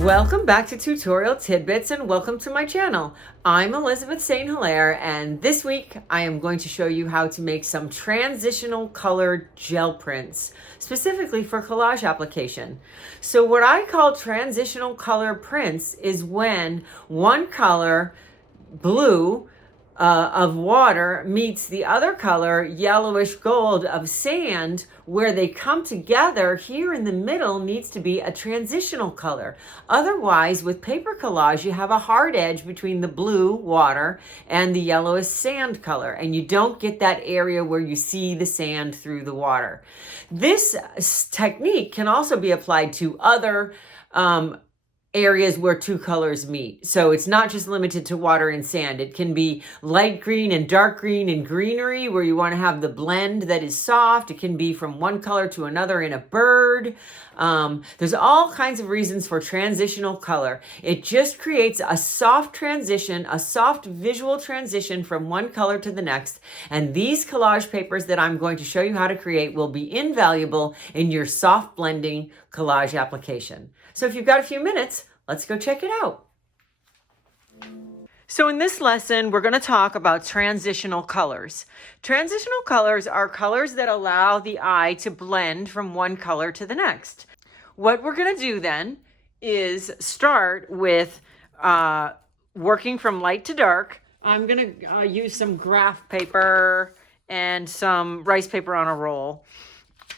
Welcome back to Tutorial Tidbits and welcome to my channel. I'm Elizabeth St. Hilaire, and this week I am going to show you how to make some transitional colored gel prints, specifically for collage application. So what I call transitional color prints is when one color, blue, of water meets the other color, yellowish gold of sand. Where they come together here in the middle needs to be a transitional color. Otherwise, with paper collage, you have a hard edge between the blue water and the yellowish sand color, and you don't get that area where you see the sand through the water. This technique can also be applied to other areas where two colors meet. So it's not just limited to water and sand. It can be light green and dark green and greenery where you want to have the blend that is soft. It can be from one color to another in a bird. There's all kinds of reasons for transitional color. It just creates a soft transition, a soft visual transition from one color to the next. And these collage papers that I'm going to show you how to create will be invaluable in your soft blending collage application. So if you've got a few minutes, let's go check it out. So in this lesson, we're going to talk about transitional colors. Transitional colors are colors that allow the eye to blend from one color to the next. What we're going to do then is start with working from light to dark. I'm going to use some graph paper and some rice paper on a roll.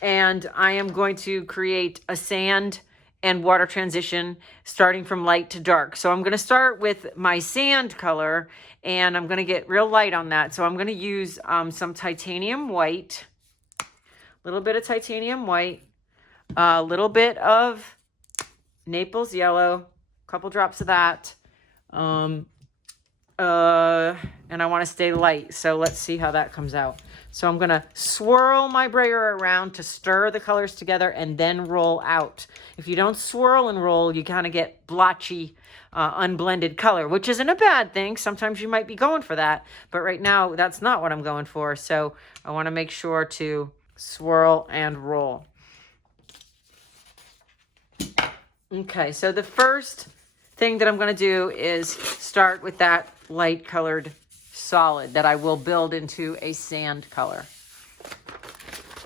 And I am going to create a sand and water transition starting from light to dark. So I'm going to start with my sand color and I'm going to get real light on that. So I'm going to use some titanium white, a little bit of titanium white, a little bit of Naples yellow, a couple drops of that. And I want to stay light. So let's see how that comes out. So I'm going to swirl my brayer around to stir the colors together and then roll out. If you don't swirl and roll, you kind of get blotchy, unblended color, which isn't a bad thing. Sometimes you might be going for that, but right now that's not what I'm going for. So I want to make sure to swirl and roll. Okay, so the first thing that I'm going to do is start with that light colored solid that I will build into a sand color.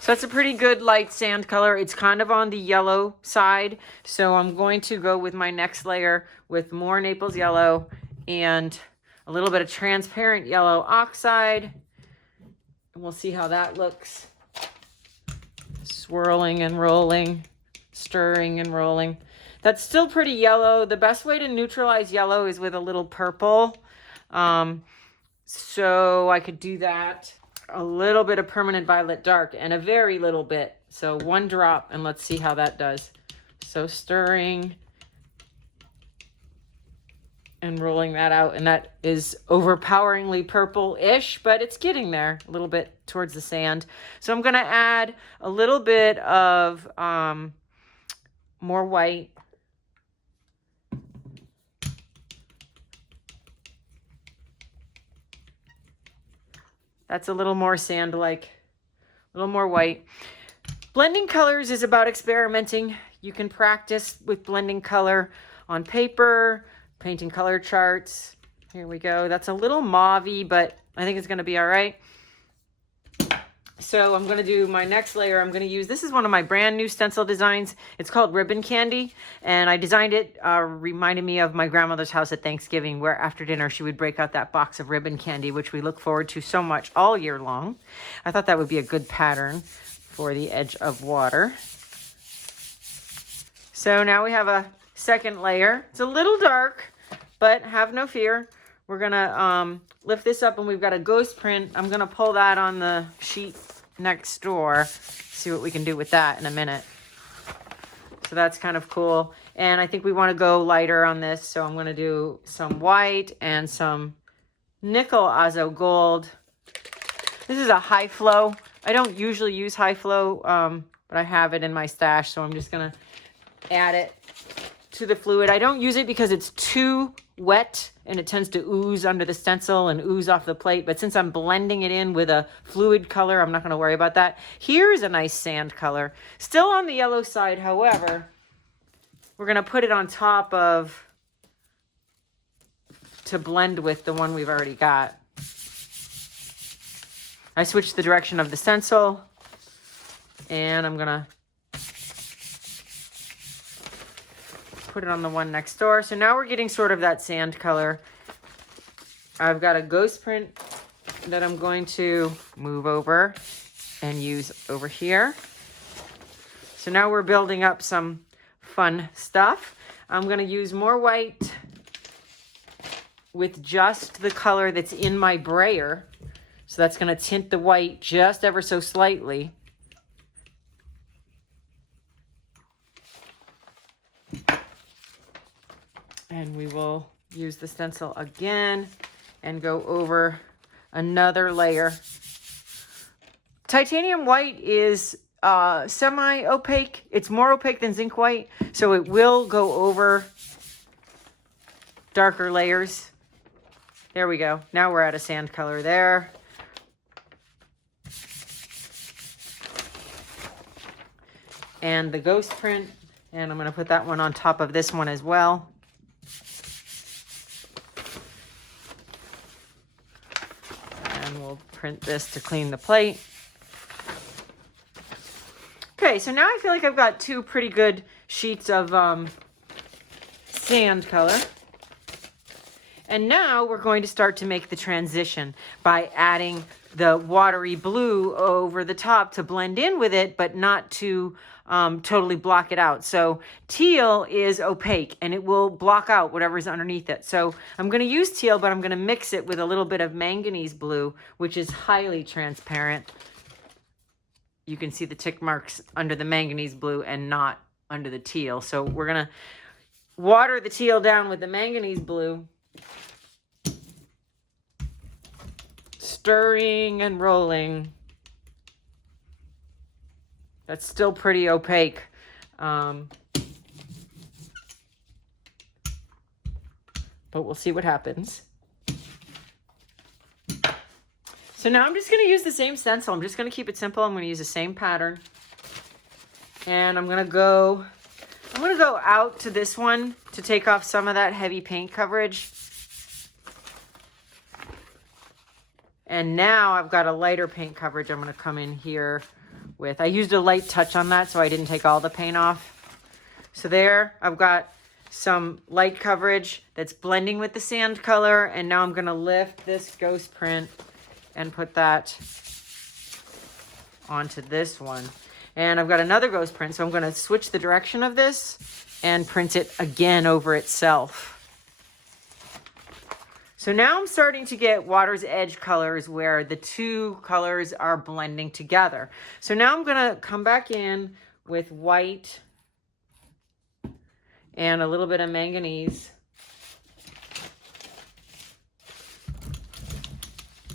So that's a pretty good light sand color. It's kind of on the yellow side. So I'm going to go with my next layer with more Naples yellow and a little bit of transparent yellow oxide. And we'll see how that looks. Swirling and rolling, stirring and rolling. That's still pretty yellow. The best way to neutralize yellow is with a little purple. So I could do that. A little bit of permanent violet dark and a very little bit. So one drop, and let's see how that does. So stirring and rolling that out. And that is overpoweringly purple-ish, but it's getting there a little bit towards the sand. So I'm going to add a little bit of more white. That's a little more sand-like, a little more white. Blending colors is about experimenting. You can practice with blending color on paper, painting color charts. Here we go. That's a little mauve-y, but I think it's going to be all right. So I'm going to do my next layer. I'm going to use, this is one of my brand new stencil designs. It's called Ribbon Candy. And I designed it, reminded me of my grandmother's house at Thanksgiving, where after dinner she would break out that box of ribbon candy, which we look forward to so much all year long. I thought that would be a good pattern for the edge of water. So now we have a second layer. It's a little dark, but have no fear. We're going to lift this up and we've got a ghost print. I'm going to pull that on the sheet next door. See what we can do with that in a minute. So that's kind of cool. And I think we want to go lighter on this. So I'm going to do some white and some nickel azo gold. This is a high flow. I don't usually use high flow, but I have it in my stash. So I'm just going to add it to the fluid. I don't use it because it's too wet and it tends to ooze under the stencil and ooze off the plate. But since I'm blending it in with a fluid color, I'm not going to worry about that. Here's a nice sand color. Still on the yellow side, however. we're going to put it on top of, to blend with the one we've already got. I switched the direction of the stencil, and I'm going to put it on the one next door. So now we're getting sort of that sand color. I've got a ghost print that I'm going to move over and use over here. So now we're building up some fun stuff. I'm going to use more white with just the color that's in my brayer. So that's going to tint the white just ever so slightly. And we will use the stencil again and go over another layer. Titanium white is semi-opaque. It's more opaque than zinc white, so it will go over darker layers. There we go. Now we're at a sand color there. And the ghost print, and I'm going to put that one on top of this one as well. And we'll print this to clean the plate. Okay, so now I feel like I've got two pretty good sheets of sand color. And now we're going to start to make the transition by adding the watery blue over the top to blend in with it, but not to totally block it out. So teal is opaque and it will block out whatever's underneath it. So I'm going to use teal, but I'm going to mix it with a little bit of manganese blue, which is highly transparent. You can see the tick marks under the manganese blue and not under the teal. So we're going to water the teal down with the manganese blue, stirring and rolling. That's still pretty opaque. But we'll see what happens. So now I'm just going to use the same stencil. I'm just going to keep it simple. I'm going to use the same pattern. And I'm going to go out to this one to take off some of that heavy paint coverage. And now I've got a lighter paint coverage I'm going to come in here with. I used a light touch on that so I didn't take all the paint off. So there, I've got some light coverage that's blending with the sand color. And now I'm going to lift this ghost print and put that onto this one. And I've got another ghost print, so I'm going to switch the direction of this and print it again over itself. So now I'm starting to get water's edge colors where the two colors are blending together. So now I'm going to come back in with white and a little bit of manganese.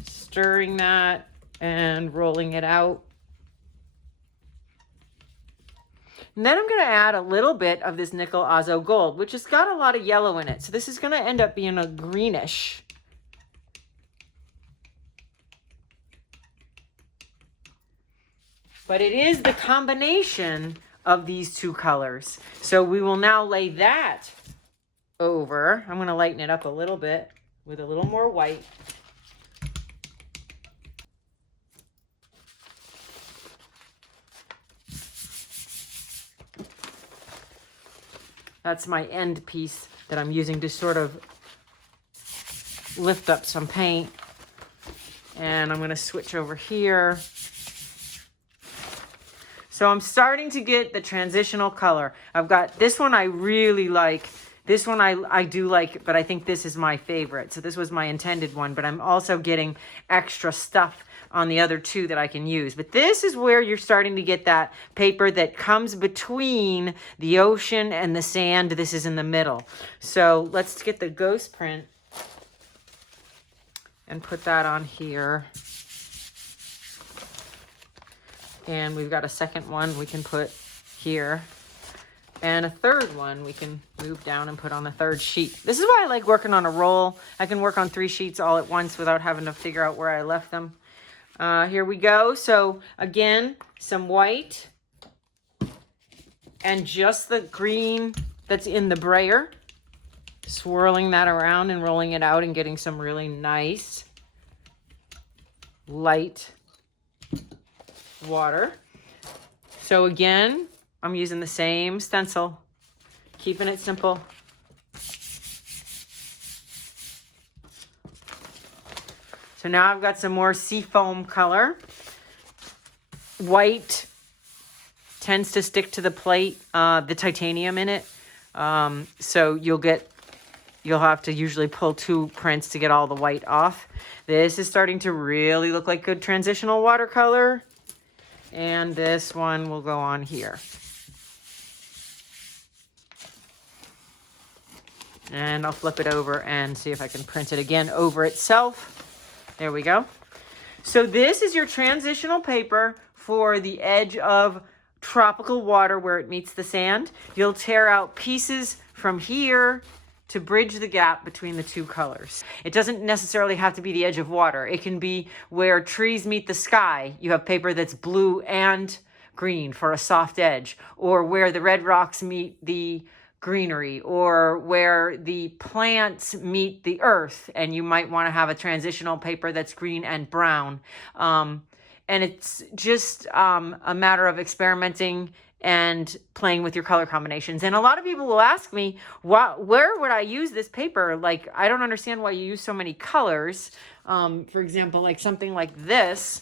Stirring that and rolling it out. And then I'm going to add a little bit of this nickel azo gold, which has got a lot of yellow in it. So this is going to end up being a greenish. But it is the combination of these two colors. So we will now lay that over. I'm going to lighten it up a little bit with a little more white. That's my end piece that I'm using to sort of lift up some paint. And I'm going to switch over here. So I'm starting to get the transitional color. I've got this one I really like. This one I do like, but I think this is my favorite. So this was my intended one, but I'm also getting extra stuff on the other two that I can use. But this is where you're starting to get that paper that comes between the ocean and the sand. This is in the middle. So let's get the ghost print and put that on here. And we've got a second one we can put here. And a third one we can move down and put on the third sheet. This is why I like working on a roll. I can work on 3 sheets all at once without having to figure out where I left them. Here we go. So again, some white and just the green, that's in the brayer. Swirling that around and rolling it out and getting some really nice light water. So again, I'm using the same stencil, keeping it simple. So now I've got some more seafoam color. White tends to stick to the plate, the titanium in it. So you'll have to usually pull 2 prints to get all the white off. This is starting to really look like good transitional watercolor. And this one will go on here. And I'll flip it over and see if I can print it again over itself. There we go. So this is your transitional paper for the edge of tropical water where it meets the sand. You'll tear out pieces from here to bridge the gap between the 2 colors. It doesn't necessarily have to be the edge of water. It can be where trees meet the sky. You have paper that's blue and green for a soft edge, or where the red rocks meet the greenery, or where the plants meet the earth, and you might want to have a transitional paper that's green and brown. And it's just a matter of experimenting and playing with your color combinations. And a lot of people will ask me, where would I use this paper? Like, I don't understand why you use so many colors. For example, like something like this,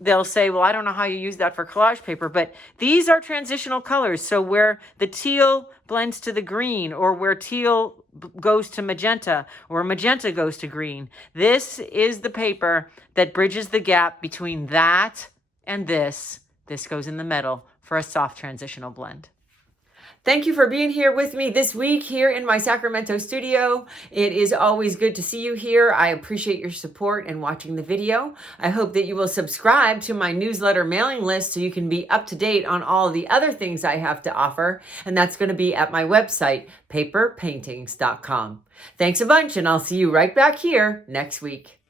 they'll say, well, I don't know how you use that for collage paper, but these are transitional colors. So where the teal blends to the green, or where teal goes to magenta, or magenta goes to green, this is the paper that bridges the gap between that and this. This goes in the middle for a soft transitional blend. Thank you for being here with me this week here in my Sacramento studio. It is always good to see you here. I appreciate your support and watching the video. I hope that you will subscribe to my newsletter mailing list so you can be up to date on all the other things I have to offer. And that's going to be at my website, paperpaintings.com. Thanks a bunch, and I'll see you right back here next week.